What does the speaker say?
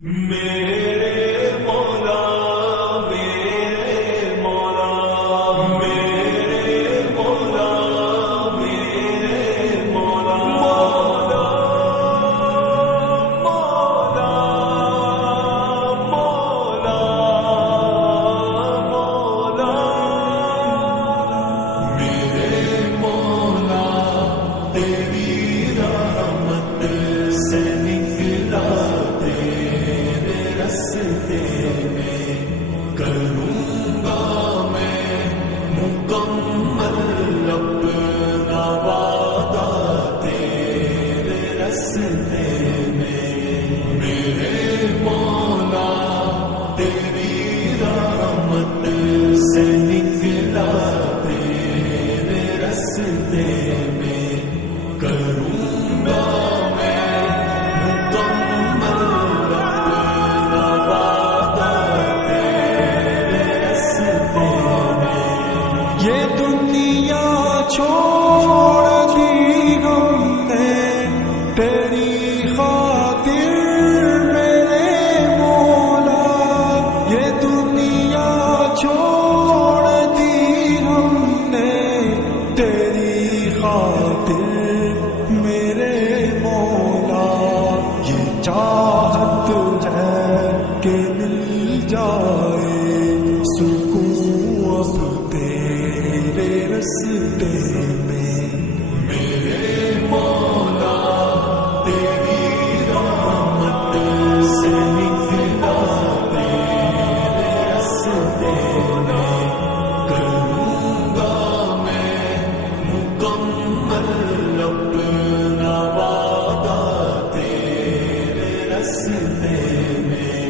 میرے مولا میرے مولا میرے مولا میرے مولا مولا مولا مولا میرے مولا تیری رحمت سے نکلا رستے میں کروں گا میں مکمل اپنا وعدہ تیرے رستے میں میرے مولا تیری رحمت سے نکلا تیرے رستے میں کروں گا یہ دنیا چھوڑ دی ہم نے تیری خاطر میرے مولا یہ دنیا چھوڑ دی ہم نے تیری خاطر میرے مولا یہ چاہت ہے کہ مل جائے سکون تیرے رستے میں میرے مولا تیری رحمت سے نکلا تیرے رستے میں کروں گا میں مکمل اپنا وعدہ تیرے رستے میں